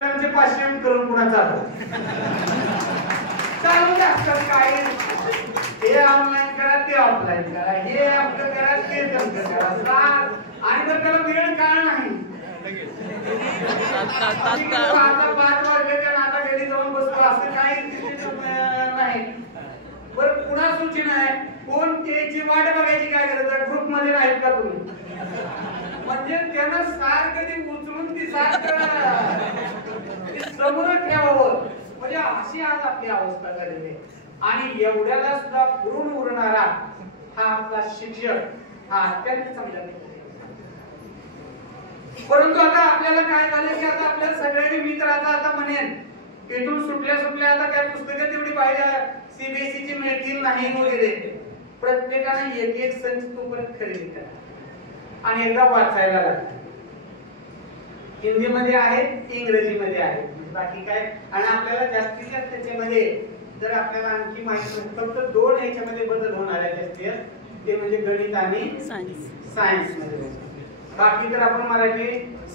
500 करून पुन्हा चालू असतात काय हे ऑनलाईन करा ते ऑफलाईन करा हे आपलं करा ते तसं करा आणि जर त्याला वेळ काळ नाही आता 5 वाजले त्या आता घरी जाऊन बसतो असं काही नाही. बरं पुन्हा सूचना आहे कोण त्याची वाट बघायची काय गरज आहे ग्रुप मध्ये नाहीत का तुम्ही म्हणजे त्यानं सारखं ते उचलून ती सारखं समोर ठेवावं म्हणजे अशी आज आपली अवस्था झालेली आहे. आणि एवढ्याला सुद्धा पुरून उरणारा हा आपला शिक्षक हा अत्यंत चांगला आहे. परंतु आता आपल्याला काय झालं की आता आपल्या सगळ्यांनी मित्राचा आता म्हणेन इथून सुटल्या आता काय पुस्तकं तेवढी पाहिजे सीबीएसई ची मिळतील नाही वगैरे प्रत्येकाने एक संच तो परत खरेदी करा आणि एकदा वाचायला लागला. हिंदी मध्ये आहेत इंग्रजी मध्ये आहेत बाकी काय आणि आपल्याला जास्तीत जास्त त्याच्यामध्ये जर आपल्याला आणखी माहिती फक्त 2 ह्याच्यामध्ये बदल होणार आहे जास्तीत ते म्हणजे गणित आणि सायन्स मध्ये. बाकी तर आपण मराठी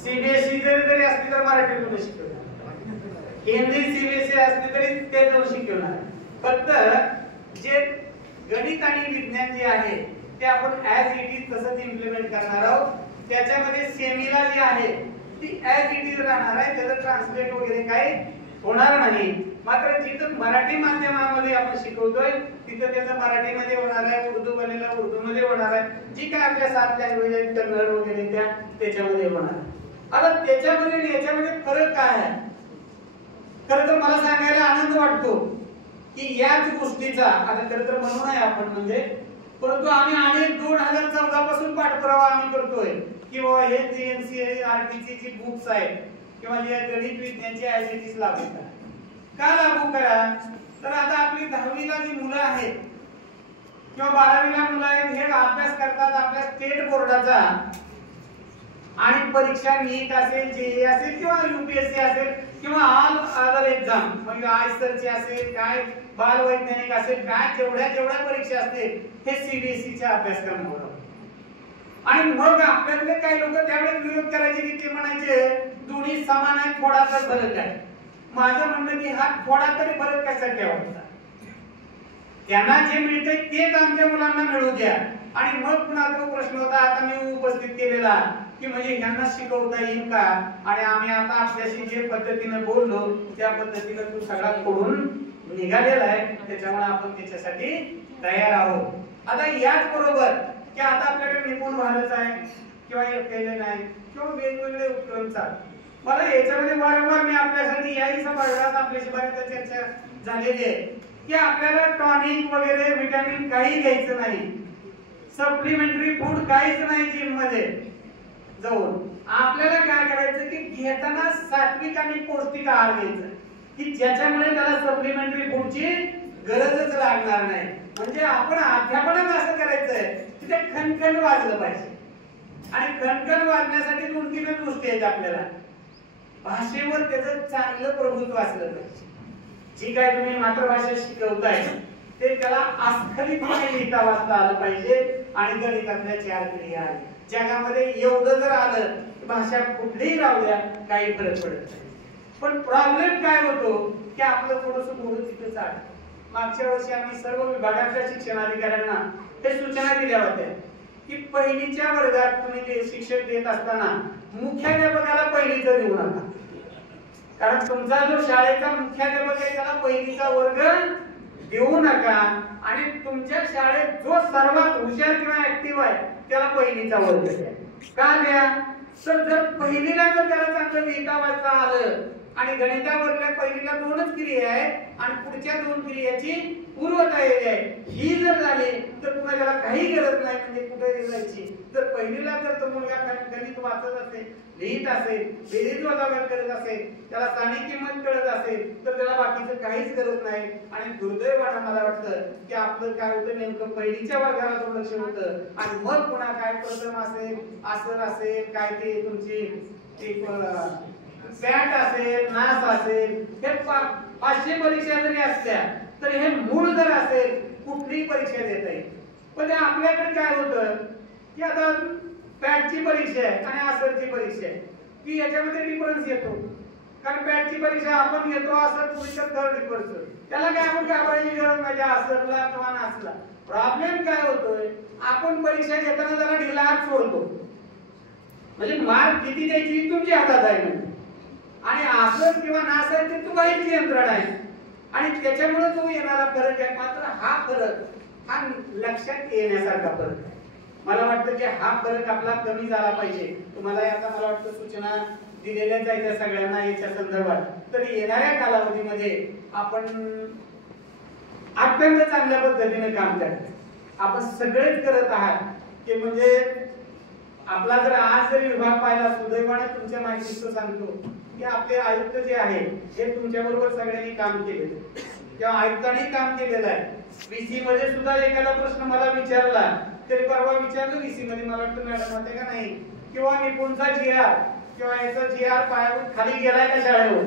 सीबीएसई जरी असली तर मराठीतून शिकवणार हिंदी सीबीएसई असली तरी ते दोन शिकवणार. फक्त जे गणित आणि विज्ञान जे आहे ते आपण ऍज इट इज तसंच इम्प्लिमेंट करणार आहोत. त्याच्यामध्ये सेमीला जी आहे ती ऍज इट इज राहणार आहे त्याचं ट्रान्सलेट वगैरे काही होणार नाही. मात्र जिथं मराठी माध्यमामध्ये आपण शिकवतोय तिथं त्याचं मराठीमध्ये होणार आहे उर्दू बनेला उर्दू मध्ये होणार आहे जी काय आपल्या 7 लँग्वेज आहेत कन्नड वगैरे त्याच्यामध्ये होणार. आता त्याच्यामध्ये आणि याच्यामध्ये फरक काय आहे खरं तर मला सांगायला आनंद वाटतो की याच गोष्टीचा आता खरं तर म्हणून आहे आपण म्हणजे परंतु आम्ही अनेक 2014 पासून पाठपुरावा आम्ही करतोय की बाबा हे जीएनसी आरटीसी ची बुक्स आहेत किंवा जे गणित विज्ञानचे ऍसिटीज लागू करा. का लागू करा तर आता आपली 10वी ला जी मुलं आहेत किंवा 12वी ला मुलं आहेत हे अभ्यास करतात आपल्या स्टेट बोर्डाचा आणि परीक्षा नीट असेल जेईई असेल किंवा यूपीएससी असेल किंवा ऑल अदर एक्झाम म्हणजे आयसरची असेल काय बाल वैज्ञानिक असेल काय जेवढ्या परीक्षा असतील हे सीबीएसई च्या अभ्यासक्रमावर. आणि मग आपल्यातले काही लोक त्यावेळेस विरोध करायचे की ते म्हणायचे दोन्ही समान आहे थोडा तर फरक आहे. माझं म्हणणं की हा थोडा तरी फरक कसा ठेवायचा त्यांना जे मिळतंय तेच आमच्या मुलांना मिळू द्या. आणि मग पुन्हा तो प्रश्न होता आता मी उपस्थित केलेला की म्हणजे यांना शिकवता येईल का आणि आम्ही आता आपल्याशी जे पद्धतीने बोललो त्या पद्धतीने तो सगळा कोडून निघालेला आहे त्याच्यामुळे आपण त्याच्यासाठी तयार आहोत. आता याच बरोबर की आता आपल्याकडे निपुण भारत आहे किंवा एफएलएन आहे किंवा वेगवेगळे उपक्रम चालतात. मला याच्यामध्ये वारंवार मी आपल्यासाठी याही सभागृहात आपल्याशी बऱ्याच चर्चा झालेली आहे की आपल्याला टॉनिक वगैरे विटामिन काही घ्यायचं नाही सप्लिमेंटरी फूड काहीच नाही जिम मध्ये जाऊन. आपल्याला काय करायचं की घेताना सात्विक आणि पौष्टिक आहार घ्यायचा की ज्याच्यामुळे त्याला सप्लिमेंटरी फूडची गरजच लागणार नाही. म्हणजे आपण अध्यापनात असं करायचंय की ते खणखण वाजलं पाहिजे आणि खणखण वाजण्यासाठी 2-3 गोष्टी आहेत आपल्याला. भाषेवर त्याचं चांगलं प्रभुत्व असलं पाहिजे. जी काय तुम्ही मातृभाषा शिकवताय ते त्याला अस्खलितपणे लिहिता वाचता आलं पाहिजे आणि गणितातल्या 4 क्रिया आहेत. जगामध्ये एवढं जर आलं भाषा कुठलीही राहू द्या काही फरक पडत नाही. पण प्रॉब्लेम काय होतो की आपलं थोडंसं बोलू तिथं चालतं. मागच्या वर्षी आम्ही सर्व विभागाच्या शिक्षणाधिकाऱ्यांना हे सूचना दिल्या होत्या की पहिलीच्या वर्गात तुम्ही ते शिक्षक देत असताना मुख्याध्यापकाला पहिलीचं देऊ नका. कारण तुमचा जो शाळेचा मुख्याध्यापक आहे त्याला पहिलीचा वर्ग देऊ नका आणि तुमच्या शाळेत जो सर्वात हुशार किंवा ऍक्टिव्ह आहे त्याला पहिलीचा वर्ग द्या. का द्या तर जर पहिलीला जर त्याला चांगलं लिहिता वाचता आलं आणि गणितावरल्या पहिलीला 2च क्रिया आहेत आणि पुढच्या 2 क्रियाची पूर्वतयारी आहे ही जर झाली तर पुन्हा त्याला काही गरज नाही म्हणजे कुठे जायची. जर पहिलीला जर तो मुलगा गणित वाचत असेल लिहित असेल बेरीज वजाबाकी करत असेल त्याला स्थानिक किंमत कळत असेल तर त्याला बाकीचं काहीच गरज नाही. आणि दुर्दैवाने मला वाटतं की आपलं काय होतं नेमकं पहिलीच्या वर्गाला दुर्लक्ष होतं आणि मग पुन्हा काय प्रथम असेल असर असेल काय ते तुमची सॅट असेल नास असेल हे 500 परीक्षा जरी असल्या तर हे मूळ जर असेल कुठलीही परीक्षा देता येईल. पण आपल्याकडे काय होतं की आता पॅटची परीक्षा आहे आणि असरची परीक्षा आहे की याच्यामध्ये डिफरन्स येतो कारण परीक्षा आपण घेतो असं पुढच्या थर्ड कोर्स, त्याला काय आपण घाबरायची गरज नाही, असला किंवा नसला. प्रॉब्लेम काय होतोय, आपण परीक्षा घेताना जरा ढिला हात सोडतो, म्हणजे मार्क किती द्यायची तुमच्या हातात आहे, आणि असं किंवा नासाय ते तुम्हाला यंत्रणा आहे, आणि त्याच्यामुळे तो येणारा फरक आहे. मात्र हा फरक हा लक्षात येण्यासारखा फरक आहे. मला वाटतं की हा फरक आपला कमी झाला पाहिजे. तुम्हाला आता मला वाटतं सूचना दिलेल्याच आहेत त्या सगळ्यांना याच्या संदर्भात. तर येणाऱ्या कालावधीमध्ये आपण अत्यंत चांगल्या पद्धतीने काम करतो. आपण सगळेच करत आहात की म्हणजे आपला जर आज जरी विभाग पाहिला, सुदैवाने तुमच्या माहितीचं सांगतो की आपले आयुक्त जे आहे हे तुमच्या बरोबर सगळ्यांनी काम केलेलं, किंवा आयुक्तांनी काम केलेलं आहे. VC मध्ये सुद्धा एखादा प्रश्न मला विचारला तरी परवा विचारलं VC मध्ये, मला वाटतं मॅडम होते का नाही, किंवा निपुणचा GR किंवा याचा GR पायावर खाली गेलाय का शाळेवर,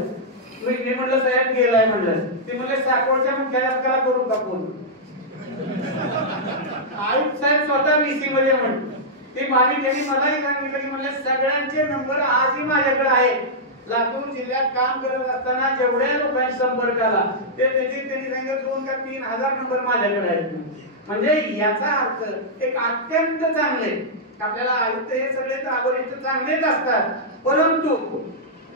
मी म्हटलं साहेब गेलाय म्हणलं. ते म्हणले साकोळच्या मुख्याध्यापकाला करू का फोन. आयुक्त साहेब स्वतः VC मध्ये म्हणतो. ते मालिक यांनी मलाही सांगितलं की म्हणले सगळ्यांचे नंबर आजही माझ्याकडे आहेत. लातूर जिल्ह्यात काम करत असताना जेवढ्या लोकांशी संपर्क आला ते त्यांनी सांगितलं 2 का 3 हजार नंबर माझ्याकडे आहेत. म्हणजे याचा अर्थ एक अत्यंत चांगले, आपल्याला आयुक्त हे सगळे तर चांगलेच असतात, परंतु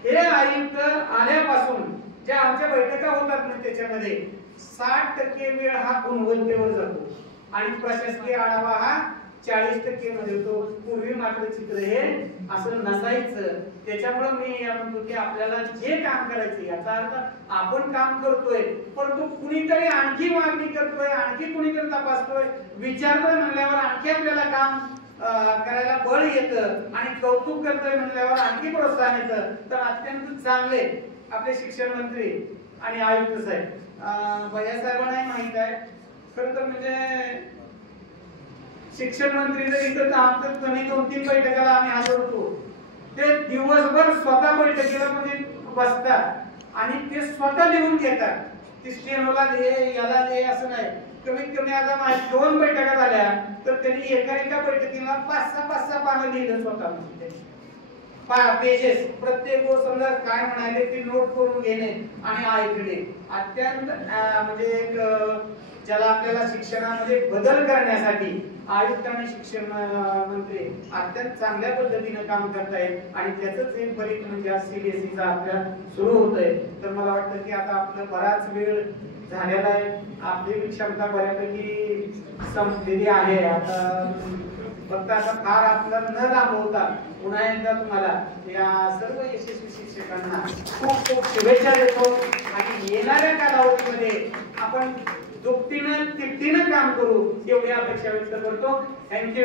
हे आयुक्त आल्यापासून ज्या आमच्या बैठका होतात ना त्याच्यामध्ये 60% वेळ हा गुणवत्तेवर जातो आणि प्रशासकीय आढावा हा 40% मध्ये होतो. पूर्वी मात्र चित्र हे असं नसायचं. त्याच्यामुळे मी म्हणतो की आपल्याला जे काम करायचं याचा अर्थ आपण काम करतोय, परंतु कुणीतरी आणखी मागणी करतोय, आणखी कुणीतरी तपासतोय, विचारतोय म्हणल्यावर आणखी आपल्याला काम करायला बळ येतं, आणि कौतुक करतोय म्हणल्यावर आणखी प्रोत्साहन येतं. तर अत्यंत चांगले आपले शिक्षण मंत्री आणि आयुक्त साहेब, भैया साहेबांनाही माहित आहे खरं तर, म्हणजे शिक्षण मंत्री जर इथं आमचं कमी 2-3 बैठकाला आम्ही हजर होतो, ते दिवसभर स्वतः बैठकीला म्हणजे बसतात आणि ते स्वतः लिहून घेतात. ती स्टेनोला दे, याला दे असं नाही. कमीत कमी आता माझ्या 2 बैठका झाल्या तर त्यांनी एका बैठकीला 5-6 पानं लिहिलं स्वतः, पेजेस. प्रत्येक गोष्ट समजा काय म्हणाले ते नोट करून घेणे आणि ऐकणे. अत्यंत म्हणजे एक ज्याला आपल्याला शिक्षणामध्ये बदल करण्यासाठी आयुक्त आणि शिक्षण मंत्री अत्यंत चांगल्या पद्धतीने काम करतायत, आणि त्याचंच एक फलित म्हणजे आज CBSEचा अभ्यास सुरू होतोय. तर मला वाटतं की आता आपलं बराच वेळ झालेला आहे, आपली क्षमता बऱ्यापैकी संपलेली आहे. आता फक्त आता फार आपला न लांबवता पुन्हा एकदा तुम्हाला या सर्व यशस्वी शिक्षकांना खूप खूप शुभेच्छा देतो, आणि येणाऱ्या कालावधीमध्ये आपण दुपटीनं तिपटीनं काम करू एवढी अपेक्षा व्यक्त करतो. थँक्यू.